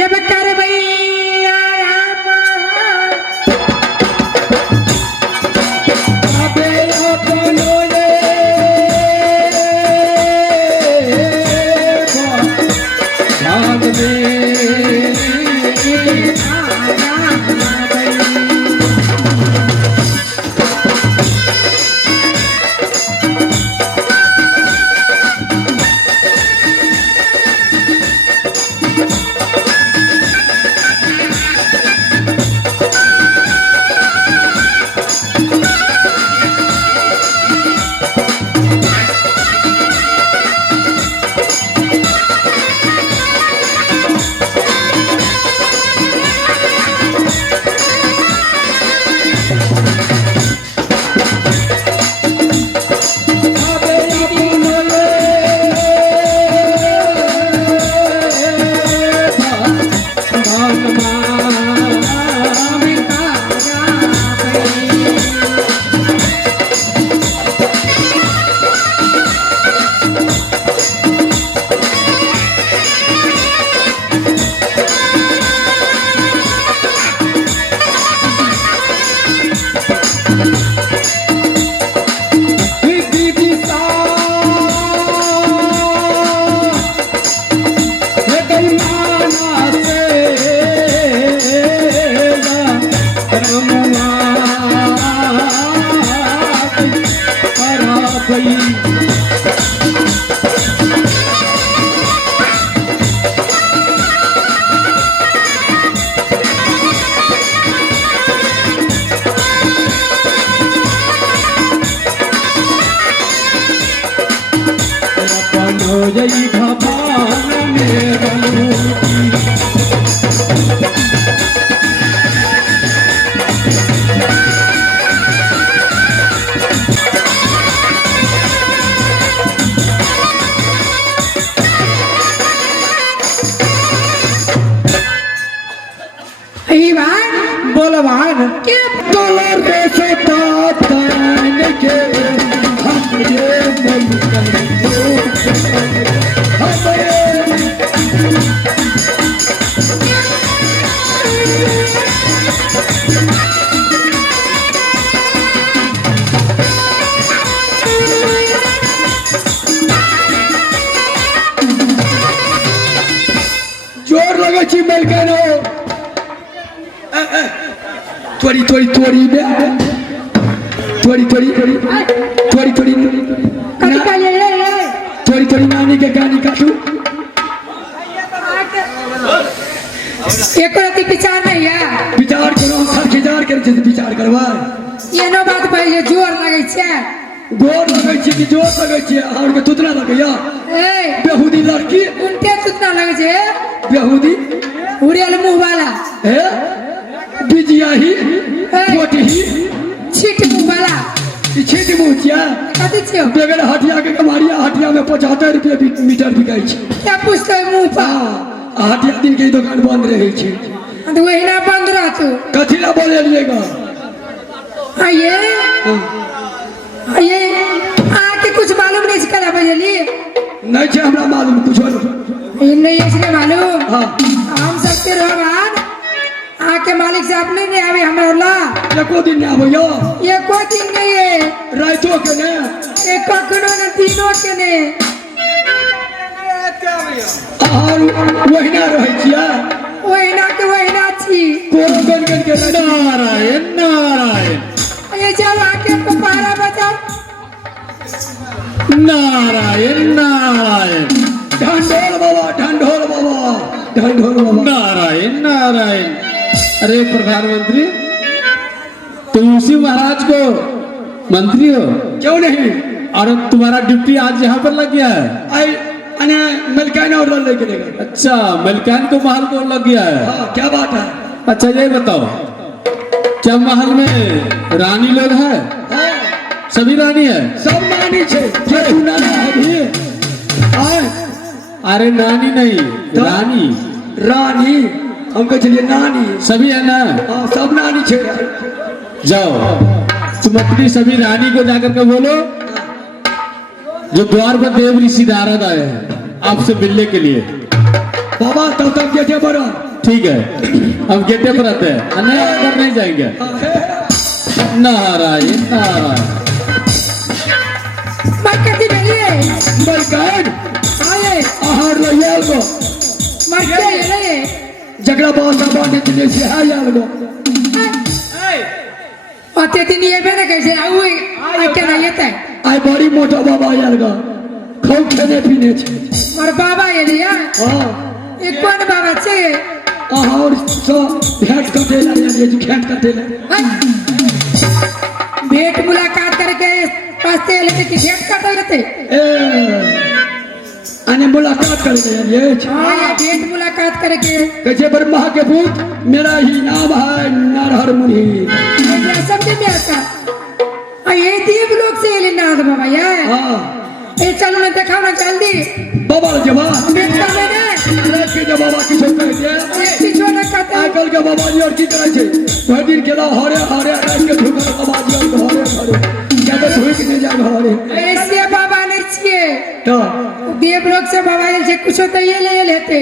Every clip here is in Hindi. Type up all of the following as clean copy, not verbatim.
ये बेकार भैया जय भगवान मेरा बोलो भान के डॉलर देशे तान के हम ये जोर लगे छी मेलकनो थोड़ी थोड़ी थोड़ी थोड़ी थोड़ी थोड़ी थोड़ी थोड़ी थोड़ी नानी के गानी काटू एक रति विचार नहीं है विचार करो हर विचार करे छै विचार करबा ये नो बात पहिले जोर लगे छै गोर लगे छै कि जोर लगे छै और के तुतना लगैया ए बेहुदी लड़की उनके तुतना लगे छै बेहुदी उड़ेल मुंह वाला है बिजिया ही छोटी ही छीट मुंह वाला छीट मुंह छिया कथि छियो बेगर हटिया के कमारिया हटिया में 75 रुपया मीटर बिकाई छै क्या पूछते मुंह पर हटिया दिन के दुकान बंद रहे छै तो वही ना बंद रहतो कथि ला बोले लिएगा आइए आइए आके कुछ मालूम नहीं कला बजली नहीं छै हमरा मालूम कुछ नहीं इसने मालूम हां हम सकते रहबान आके मालिक साहब नहीं आवे हमरा एको दिन नहीं आबो ये कोई दिन नहीं है रातो के ने एक कखनो न दिनो के ने और वहिना रहे छिया वहिना के वहिना छी कोन गन के नारायण नारायण ये जब आके पपारा बजा नारायण नारायण ढंढोर बाबा नारायण नारायण। अरे प्रधानमंत्री तुम उसी महाराज को मंत्री हो क्यों नहीं और तुम्हारा ड्यूटी आज यहाँ पर लग गया है आई अने मलकान और लेके लेगा अच्छा मलकान को महल को लग गया है हाँ क्या बात है अच्छा ये बताओ क्या महल में रानी लोग है हाँ सभी रानी है सब नानी छे ये तू नाना है भी अरे नानी नहीं तो? रानी रानी हमको चलिए नानी सभी है ना हाँ सब नानी छे जाओ तुम अपनी सभी रानी को जाकर के बोलो जो द्वार पर देव ऋषि नारद आए हैं आपसे मिलने के लिए बाबा तब तक गेटे बड़ा ठीक है, हम गेटे पर आते हैं, अन्य अंदर नहीं जाएंगे। नारायण नारायण। मरकती नहीं है। मलकान आए आहार लयल गो मरके नहीं जगड़ा बांधा बांधे दिने से है यार गो आते दिन ये भी ना कैसे आउए क्या नहीं येता है आई बड़ी मोटा बाबा यार गो खाओ खाने पीने छे और बाबा ये लिया हां एक कौन बाबा छे आहार सो भेंट कटेला ये जो भेंट कटेला भेंट मुलाकात करके पास्ते लेते की भेंट करते रहते ए आने मुलाकात करके ये हाँ ये भेंट मुलाकात करके कैसे ब्रह्मा के भूत मेरा ही नाम है नरहर मुनि ये समझ में आता ये देव लोग से लेना है बाबा यार हां ए चलो ना दिखाओ ना जल्दी बाबा जवान भेंट कर लेना रात के जब बाबा किछो कह दे किछो ना कहते आजकल के बाबा जी और की करे छे भर दिन केला हरे हरे रात के धुकर बाबा जी और हरे हरे क्या तो धुई के जा हरे ऐसे बाबा नहीं छिए तो देव लोग से बाबा से कुछ तो ये ले लेते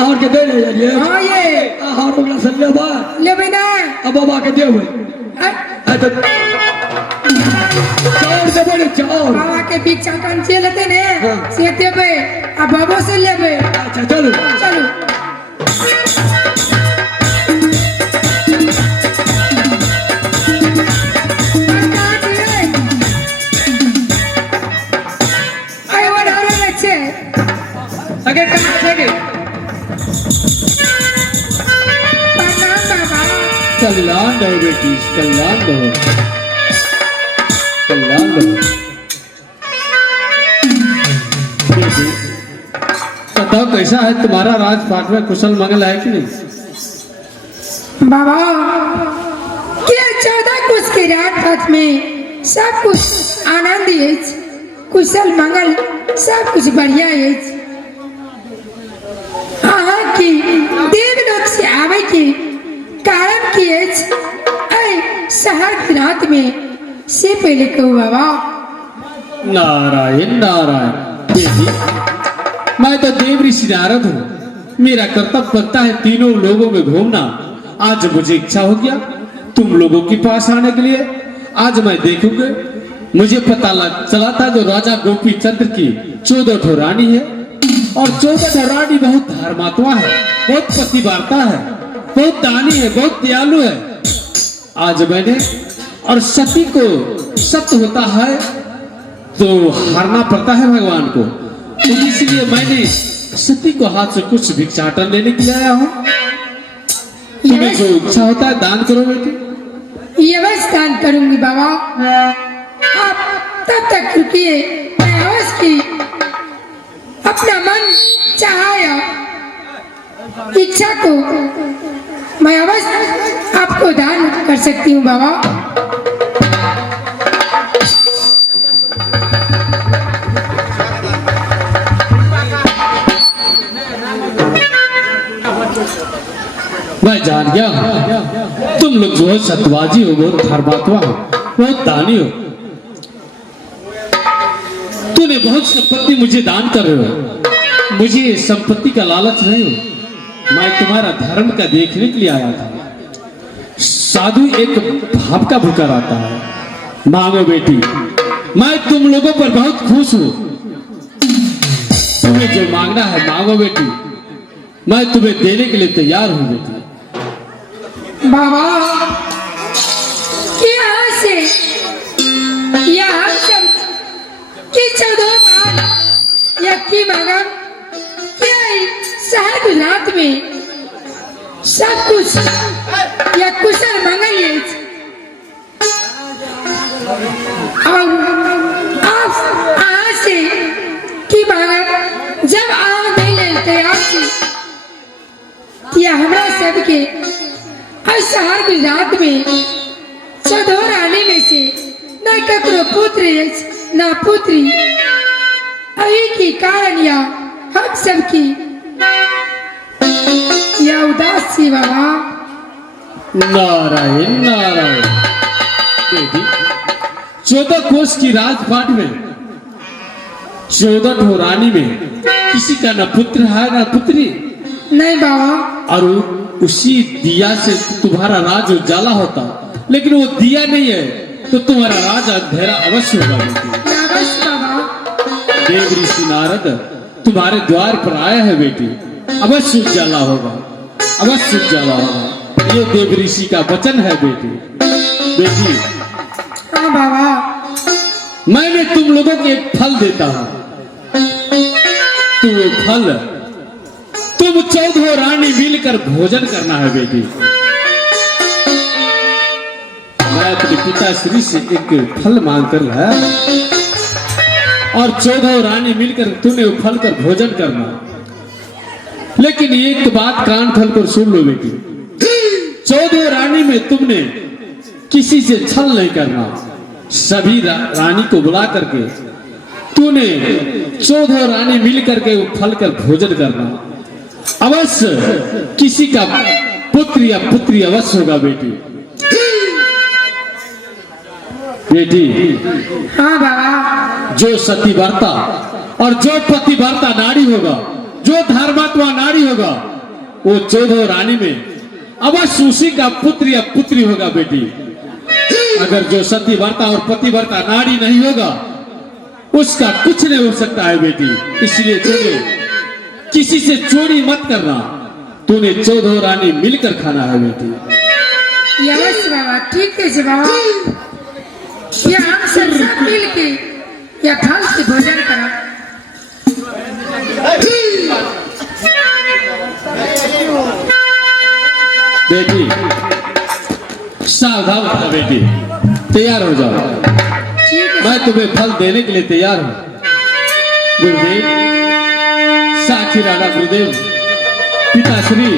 और के दे ले ये हाँ ये हां बोला सब ले बा ले ना अब बाबा के देवे आ तो चार से बड़े चार बाबा के भिक्षा कन से लेते ने हाँ। से देबे आ बाबा से लेबे अच्छा चलो चलो आगे कहां से के प्रणाम बाबा कल्याण रहो बेटी, कल्याण रहो, कल्याण रहो। बेटी, बताओ कैसा है तुम्हारा राजपाट में, कुशल मंगल है कि नहीं? बाबा क्या 14 कुछ के राजपाट में सब कुछ आनंद है, कुशल मंगल सब कुछ बढ़िया है। हाँ की देव लोग से आवे की कारण की शहर की रात में से पहले कहो बाबा नारायण नारायण। बेटी, मैं तो देव ऋषि नारद हूँ, मेरा कर्तव्य बनता है तीनों लोगों में घूमना। आज मुझे इच्छा हो गया तुम लोगों के पास आने के लिए। आज मैं देखूंगा, मुझे पता चला था जो राजा गोपी चंद्र की 14 ठो रानी है और 14 ठो रानी बहुत धर्मात्मा है, बहुत पतिव्रता है, बहुत दानी है, बहुत दयालु है। आज मैंने और सती को सत्य होता है तो हारना पड़ता है भगवान को, तो इसलिए मैंने सती को हाथ से कुछ भिक्षाटन लेने के लिए आया हूँ। तुम्हें जो इच्छा होता है दान करो बेटी। ये बस दान करूंगी बाबा, आप तब तक रुकिए, मैं अवश्य की अपना मन चाहा इच्छा को मैं अवश्य आपको दान कर सकती हूँ बाबा। मैं जान गया तुम लोग जो है सतवाजी हो, बहुत धर्मात्मा हो, बहुत दानी हो। तूने बहुत संपत्ति मुझे दान कर रहे हो, मुझे संपत्ति का लालच नहीं हो, मैं तुम्हारा धर्म का देखने के लिए आया था। साधु एक भाव का भूखा रहता है। मांगो बेटी, मैं तुम लोगों पर बहुत खुश हूँ। तुम्हें जो मांगना है मांगो बेटी, मैं तुम्हें देने के लिए तैयार हूँ बेटी। बाबा यहाँ से यहाँ सब की 14 बार या की मांगा क्या शहर गुजरात में सब कुछ या कुशल मंगल है। और आप यहाँ से की मांगा जब आप नहीं लेते आपसे या हमरा सबके और शहर गुजरात में 14 रानी में से न ककरो पुत्र न पुत्री, अही की कारण या हम सबकी या उदास सी बाबा। नारायण नारायण। बेटी, 14 कोस की राजपाट में 14 ठो रानी में किसी का न पुत्र है न पुत्री। नहीं बाबा, और उसी दिया से तुम्हारा राज उजाला होता, लेकिन वो दिया नहीं है तो तुम्हारा राज अंधेरा अवश्य होगा बेटी। अवश्य बाबा। देव ऋषि नारद तुम्हारे द्वार पर आया है बेटी, अवश्य उजाला होगा, अवश्य उजाला होगा। ये देव ऋषि का वचन है बेटी। बेटी हाँ बाबा। मैंने तुम लोगों को एक फल देता हूं, तो वो फल तुम 14 रानी मिलकर भोजन करना है बेटी। मैं अपने पिताश्री से एक फल मांग कर लाया और 14 रानी मिलकर तूने वो फल कर भोजन करना। लेकिन एक बात कान खोल कर सुन लो बेटी, 14 रानी में तुमने किसी से छल नहीं करना। सभी रानी को बुला करके तूने 14 रानी मिल करके वो फल कर भोजन करना। अवश्य किसी का पुत्र या पुत्री अवश्य होगा बेटी। बेटी हाँ बाबा। जो सतीव्रता और जो पतिव्रता नारी होगा, जो धर्मात्मा नारी होगा, वो 14 रानी में अवश्य उसी का पुत्र या पुत्री होगा बेटी। अगर जो सतीव्रता और पतिव्रता नारी नहीं होगा, उसका कुछ नहीं हो सकता है बेटी। इसलिए तूने किसी से चोरी मत करना, तूने 14 रानी मिलकर खाना है बेटी। यस बाबा, ठीक है जी बाबा। ये हम सब मिल के या फल से भोजन करा। बेटी सावधान रहो बेटी, तैयार हो जाओ। ठीक है। मैं तुम्हें फल देने के लिए तैयार हूं। गुरुदेव, साक्षी राणा गुरुदेव, पिताश्री,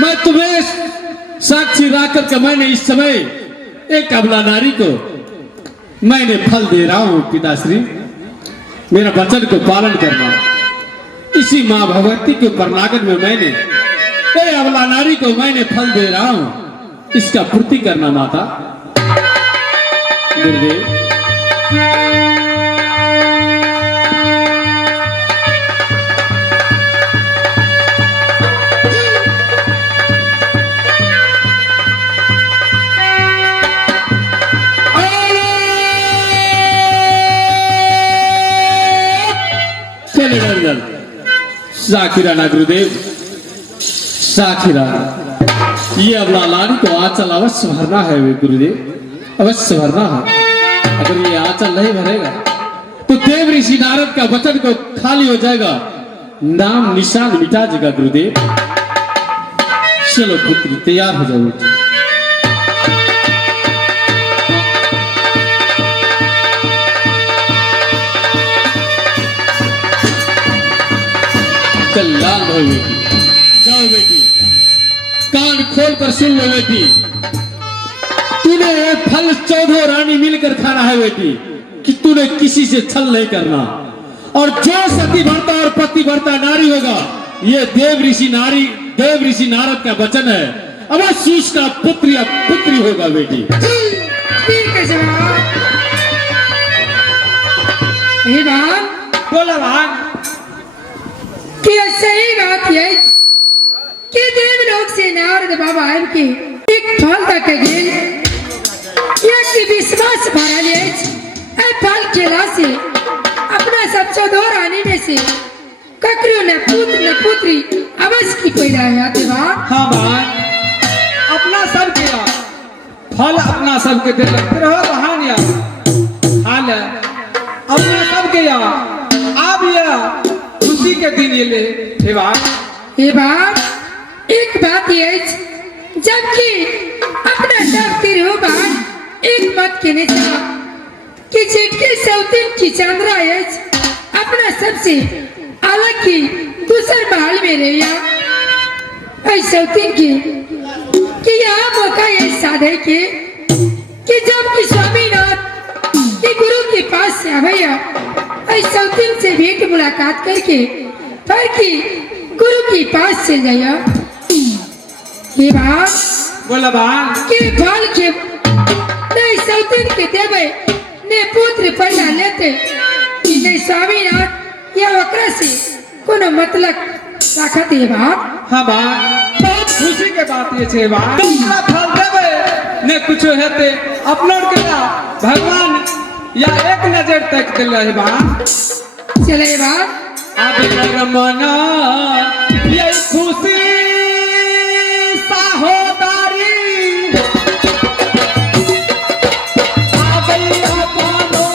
मैं तुम्हें साक्षी राकर के मैंने इस समय एक अबला नारी को मैंने फल दे रहा हूं। पिताश्री, मेरा वचन को पालन करना। इसी मां भगवती के परनागन में मैंने अबला नारी को मैंने फल दे रहा हूं, इसका पूर्ति करना माता। गुरुदेव, चले नंदन। साखी राणा गुरुदेव, साखी राणा, ये अबला नारी को आंचल अवश्य भरना है गुरुदेव, अवश्य भरना है। अगर ये आंचल नहीं भरेगा तो देव ऋषि नारद का वचन को खाली हो जाएगा, नाम निशान मिटा जाएगा गुरुदेव। चलो पुत्री, तैयार हो जाओ। कल लाल हो बेटी, जाओ बेटी, कान खोल कर सुन लो बेटी। तूने फल 14 रानी मिलकर खाना है बेटी, कि तूने किसी से छल नहीं करना। और जो सतीव्रता और पतिव्रता नारी होगा, ये देव ऋषि नारद का वचन है, अवश्य उसका पुत्र या पुत्री होगा बेटी। ठीक है जनाब। ये बात बोला भाग कि सही बात है कि देवलोक से नारद बाबा आए के एक फल तक गेल, एक विश्वास भरा ले। ए फल खेला से अपना सब 14 रानी में से ककरो न पुत्र न पुत्री अवश्य की पैदा है देवा। हाँ भाई, अपना सब किया फल अपना सब के दिल रहो बहान या हाल अपना सब के या अब या खुशी के दिन ये ले हे बात। ये बात एक बात ये जबकि अपना सब तीर हो बात एक बात कहने चला कि जेठके सौतीन की चंद्रा है अपना सबसे अलग की दूसर महल में रहिया सौतीन की कि यहाँ मौका ये साधे के कि जब कि स्वामीनाथ कि गुरु के पास से भैया सौतीन से भेंट मुलाकात करके फिर कि गुरु के पास से जाया। ये बात बोला भान कि फल के नहीं सौतीन के देवे ने पुत्र पैदा लेते नहीं स्वामीनाथ या वक्र से कोनो मतलब राखत है बाप। हाँ बाप बहुत खुशी के बात ये छे बाप हमरा फल देवे ने कुछो हेते अपनों के ना भगवान या एक नजर तक दिल है बाप चले बाप अभी मेरा मना ये खुशी साहोदारी आगई अपनो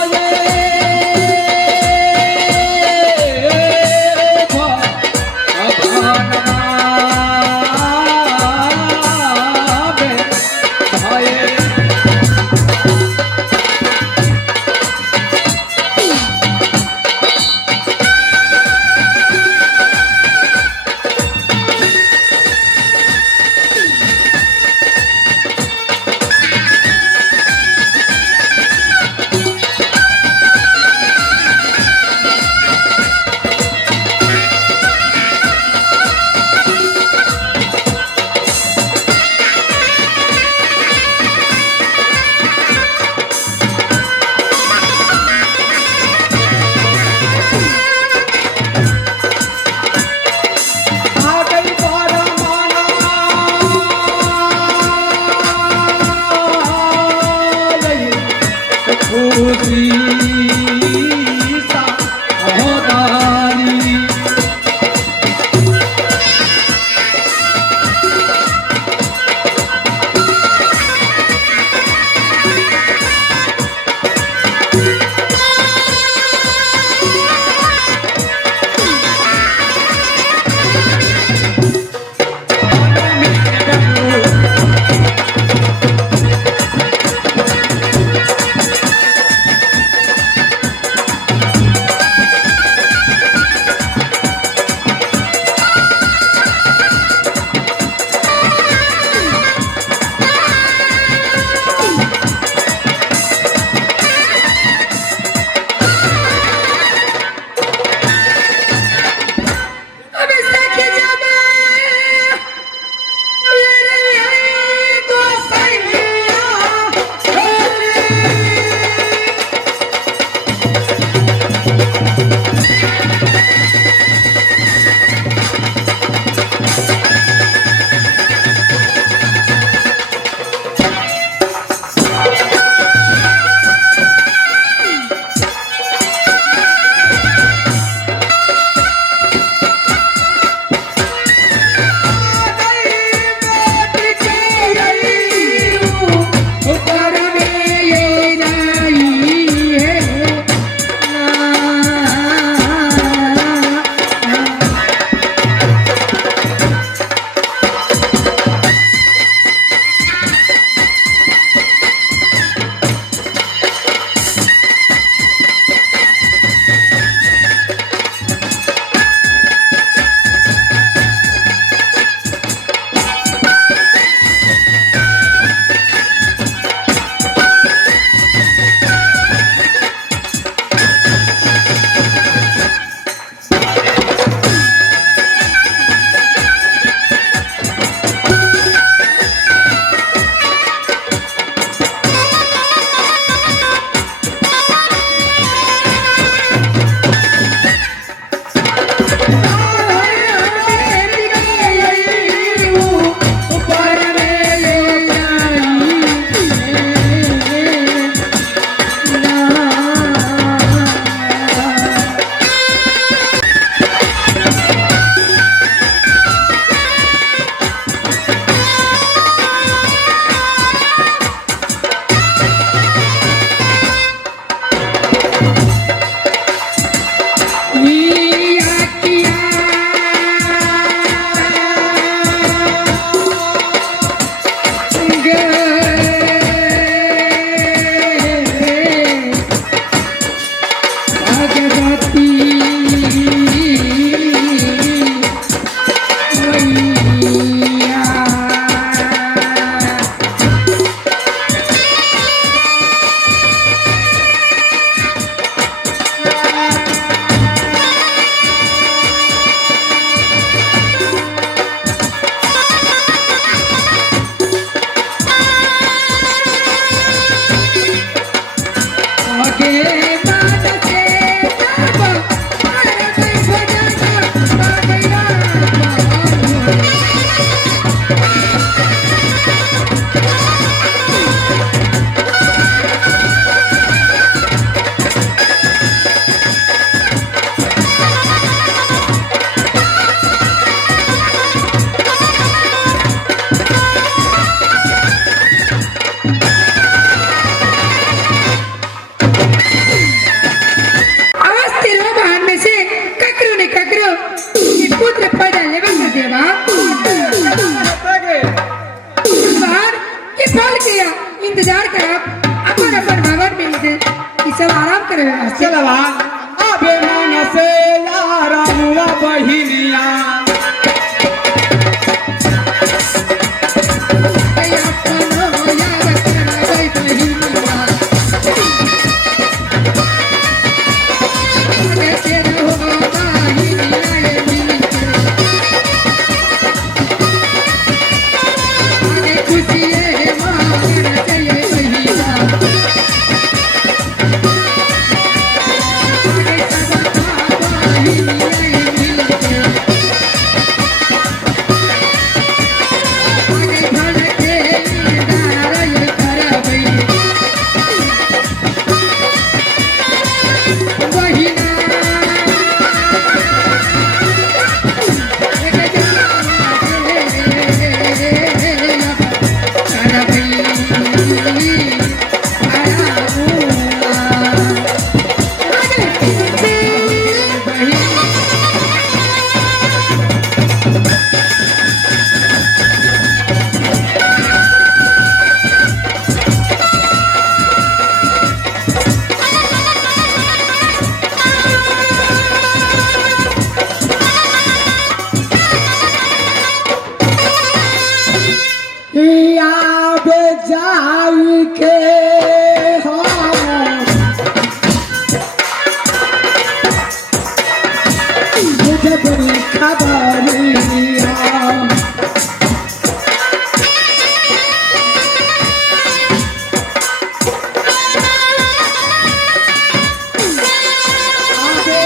इंतजार करब अपन अपन भवन में इसे सब आराम करे वास्ते। चल बा